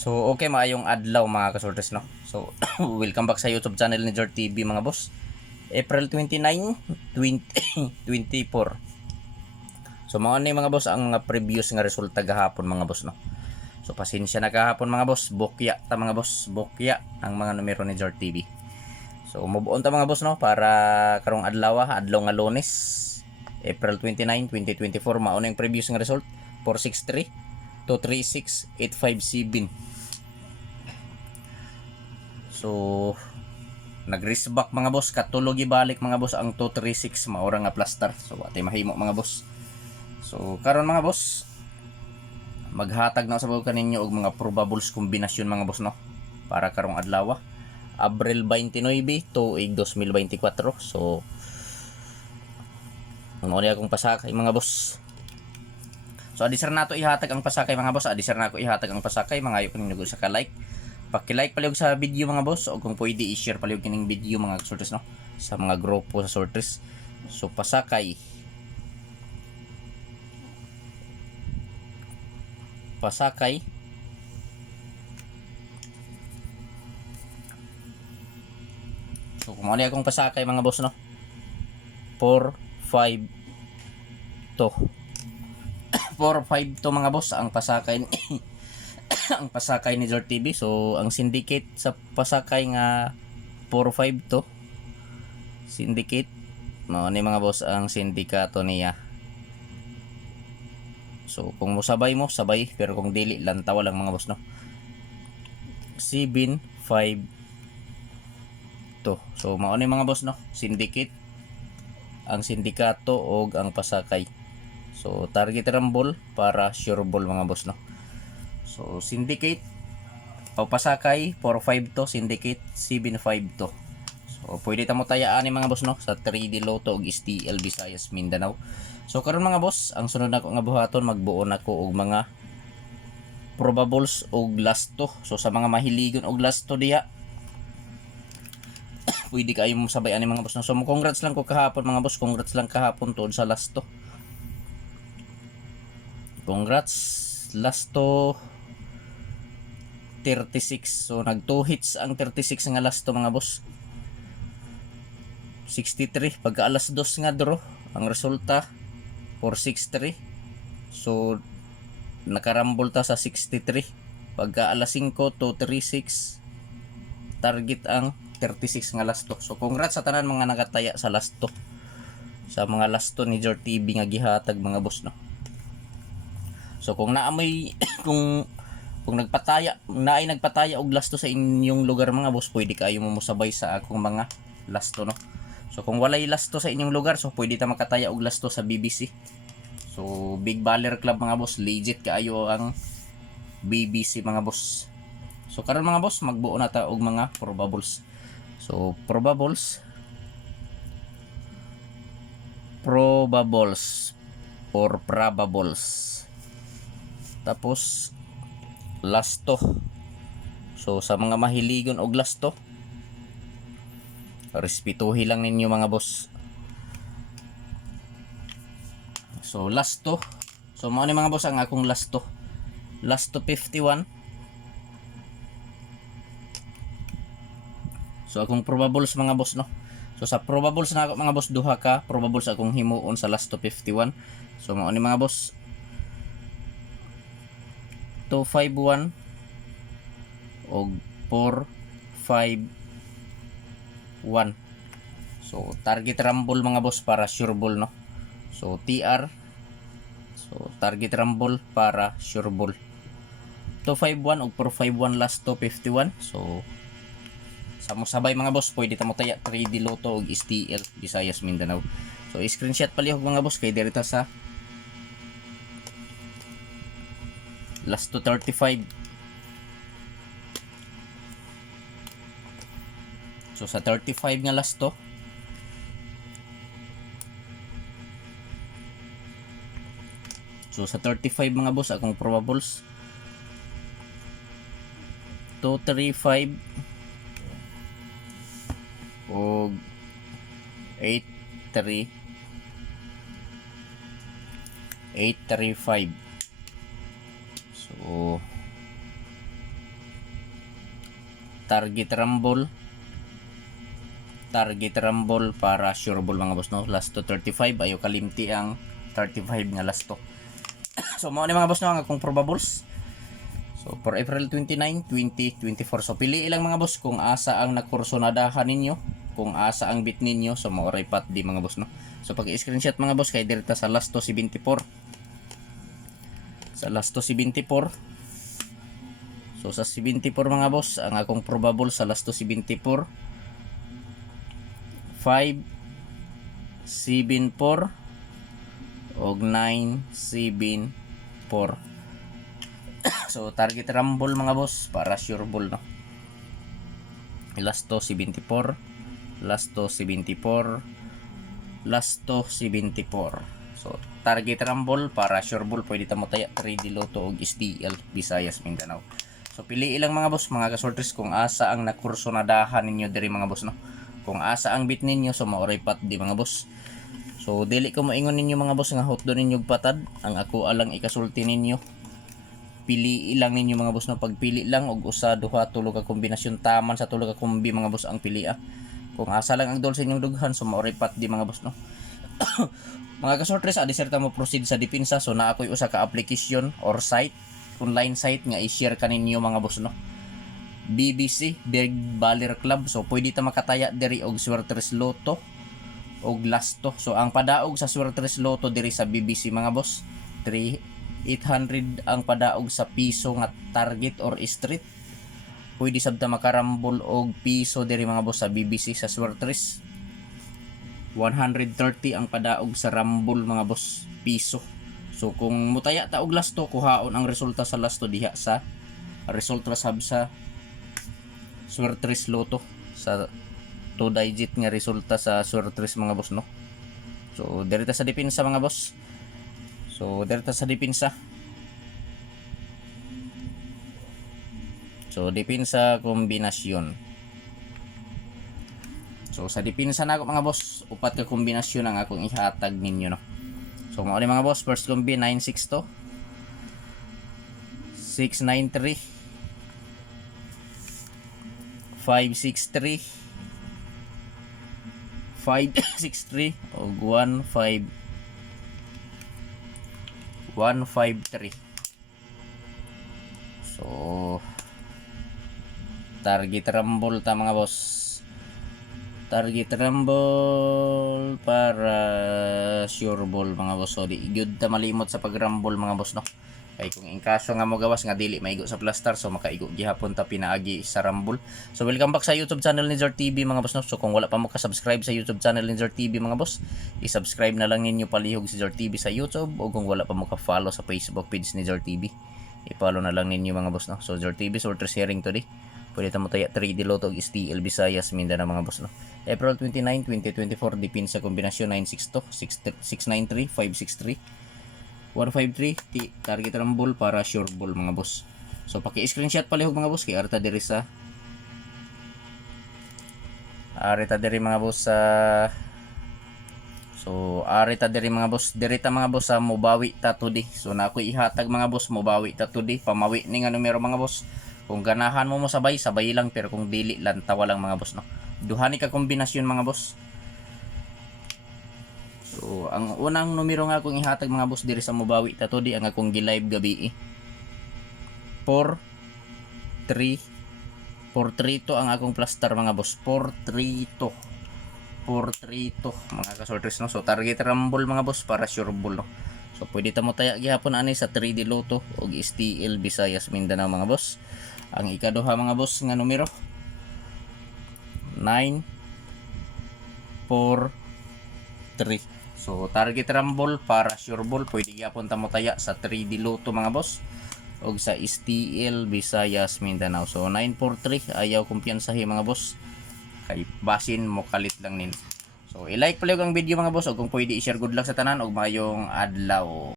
So okay, maayong adlaw mga kasortes, no. So welcome back sa YouTube channel ni Jort TV mga boss. April 29, 2024. So mga ni mga boss ang mga previous nga resulta gahapon mga boss, no. So pasensya na kahapon mga boss, bokya ta mga boss, bokya ang mga numero ni Jort TV. So mubuon ta mga boss, no, para karong adlaw nga Lunes, April 29, 2024 mao na yung previous nga result 463 236 857. So nag-risk back mga boss, katulog ibalik mga boss ang 236 maura nga plaster. So atay mahimo mga boss. So karon mga boss, maghatag na sa bukan ninyo og mga probables kombinasyon mga boss, no, para karong adlaw Abril 29 tuig 2024. So ano niya akong pasakay mga boss. So adisar nato ihatag ang pasakay mga boss, adisar na ako ihatag ang pasakay, mga ayo ko ninyo sa ka-like. Paki-like palihog sa video mga boss, o kung pwede i-share palihog kining video mga sorters, no, sa mga grupo sa sorters. So pasakay so kung ano akong pasakay mga boss, no, 4 5 to 4 5 to mga boss ang pasakay ang pasakay ni Jort TV. So ang syndicate sa pasakay nga 4-5 to syndicate mao ni mga boss ang sindikato niya. So kung musabay mo sabay, pero kung dili lantaw lang mga boss, no. 7-5 to. So mao ni mga boss, no, syndicate ang sindikato og ang pasakay. So target rumble para sure ball mga boss, no. So syndicate o pasakay 4-5 to, syndicate 7-5 to. So pwede ta mo tayaan ni mga boss, no, sa 3D Lotto og STL Visayas Mindanao. So karon mga boss, ang sunod nako nga buhaton, magbuo nako og mga probables og lasto. So sa mga mahiligon og lasto diha, pwede kayo mo sabay ani mga boss, no. So congrats lang ko kahapon mga boss, congrats lang kahapon tuod sa lasto. Congrats lasto 36. So nag 2 hits ang 36 nga lasto mga boss. 63 pagka alas 2 nga draw ang resulta 463. So nakarambol ta sa 63 pagka alas 5 236 target ang 36 nga lasto. So congrats sa tanan mga nagataya sa lasto, sa mga lasto ni Jort TV nga gihatag mga boss, no. So kung naamoy kung naay nagpataya og lasto sa inyong lugar mga boss, pwede kayo mo musabay sa akong mga lasto, no. So kung walay lasto sa inyong lugar, so pwede ta makataya og lasto sa BBC. So Big Baller Club mga boss, legit kaayo ang BBC mga boss. So karon mga boss, magbuo na ta og mga probables. So probables or probables, tapos lasto. So sa mga mahiligon og lasto, respetuhi lang ninyo mga boss. So lasto, so mao ni mga boss ang akong lasto 51. So akong probables mga boss, no. So sa probables na ako mga boss, duha ka probables akong himuon sa lasto 51. So mao ni mga boss 251 og 451. So target rumble mga boss para sure ball, no. So TR, so target rumble para sure ball 251 og 451 last 251. So sa mo sabay mga boss, pwede ta mo taya 3D Lotto og STL Visayas Mindanao. So screenshot palihog mga boss kay direta sa last 235. So sa 35 nga last to, so sa 35 mga boss akong probables 235 og 835. So target rumble para sure ball mga boss no. Last to 35, ayo kalimti ang 35 nga last to. So mao ni mga boss no ang akong probables. So for April 29, 2024. So pili ilang mga boss kung asa ang nakursonadahan ninyo, kung asa ang bit ninyo. So maoray pat di mga boss no. So pag i-screenshot mga boss kay direta sa last to 74. Sa last to 74. So sa 74 mga boss, ang akong probable sa last to 74 5 7 4 og 9 7 4. So target rumble mga boss para sure ball no. Last to 74, last to 74, last to 74. So target rumble para sure ball, pwede ta mo taya 3D Lotto og STL Visayas Mindanao. So pili ilang mga boss mga kasorters kung asa ang nakursonadahan ninyo diri mga boss no. Kung asa ang bit ninyo, so maoray pat di mga boss. So dili ko moingon ninyo mga boss nga hot do ninyo patad, ang ako alang ikasulti ninyo. Pili ilang ninyo mga boss no, pagpili lang og usa duha tulo ka kombinasyon taman sa tulo ka kombi mga boss ang pilia. Kung asa lang ang dol sa inyong dughan, so maoray pat di mga boss no. Mga kasortres, adiserta mo proceed sa depensa. So na ako'y usa ka application or site, online site nga i-share kaninyo mga boss no. BBC Big Baller Club. So pwede ta makataya diri og Swertres Lotto og Lasto. So ang padaog sa Swertres Lotto diri sa BBC mga boss 800 ang padaog sa piso nga target or street. Pwede sabta makarambol og piso diri mga boss sa BBC sa Swertres. 130 ang padaog sa rambol mga boss piso. So kung mutaya ta og Lasto, kuhaon ang resulta sa Lasto diha sa resulta sab sa Swertres Lotto sa 2 digit nga resulta sa Swertres mga boss no. So direta sa depensa mga boss. So direta sa depensa. So depensa kombinasyon. So sa depensa na ako mga boss, upat ka kombinasyon ang akong ihatag ninyo no. So mao ni mga boss, first combi 962 693 563 563 o 153. So target rumble ta mga boss, target rumble para sure ball mga boss. So di gyud ta malimot sa pag-rumble mga boss no. Kay kung in kaso nga mo gawas nga dili maigo sa plaster, so makaigo gihapon ta pinaagi sa rumble. So welcome back sa YouTube channel ni Zor TV mga boss no. So kung wala pa mo ka-subscribe sa YouTube channel ni Zor TV mga boss, i-subscribe na lang ninyo palihog si Zor TV sa YouTube, o kung wala pa mo ka-follow sa Facebook page ni Zor TV, i-follow na lang ninyo mga boss no. So Zor TV Sorters sharing today. Pwede ta mo taya 3D Lotto STL Visayas Mindanao mga boss no. April 29, 2024, dipin sa kombinasyon 962 693 563 153 target rumble para sure ball mga boss. So paki-screenshot palihog mga boss kay arta diri sa mga boss sa arita diri mga boss, dirita mga boss sa mobawi ta today. So na ako ihatag mga boss, mobawi ta today, pamawi ni nga numero mga boss. Kung ganahan mo sabay lang, pero kung dili lang tawa lang mga boss no. Duha ni ka kombinasyon mga boss. So ang unang numero nga akong ihatag mga boss diri sa mobawi ta today, ang akong gi-live gabi 432 ang akong plaster mga boss. 432 mga kasorters no. So target rumble mga boss para sure ball no. So pwede ta mo taya gihapon ani sa 3D Lotto og STL Visayas Mindanao mga boss. Ang ikaduha mga boss nga numero 943. So target rumble para sure ball, pwede gihapon ta mo taya sa 3D Lotto mga boss og sa STL Visayas Mindanao. So 943 ayaw kumpiyansahi mga boss, kay basin mo kalit lang nin. So i-like pala ang video mga boss, o kung pwede i-share, good luck sa tanan og mayong adlaw.